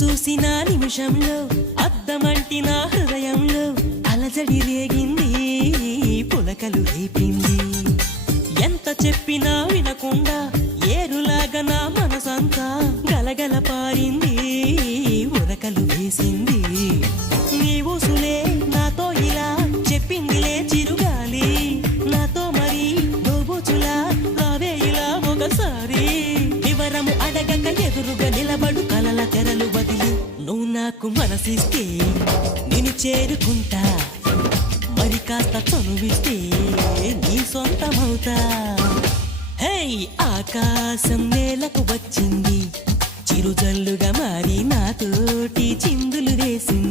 చూసిన నిమిషంలో అద్దమంటి నా హృదయంలో అలజడి రేగింది, పులకలు రేపింది. ఎంత చెప్పినా వినకుండా ఏరులాగా నా మనసంతా గలగల పారింది, ఉరకలు వేసింది. నీ ఊసులే నాతో ఇలా చెప్పిందిలే చిరుగాలి, నాతో మరి దోబూచులా రావే ఇలా ఒకసారి. వివరము అడగక ఎదురుగా నిలబడు కలల తెరలు వదిలి నువ్వు నాకు మనసిస్తే నేను చేరుకుంటా, మరి కాస్త చనువిస్తే నీ సొంతమవుతా. హే ఆకాశం నేలకు వచ్చింది, చిరుజల్లుగా మారి నాతోటి చిందులు వేసింది.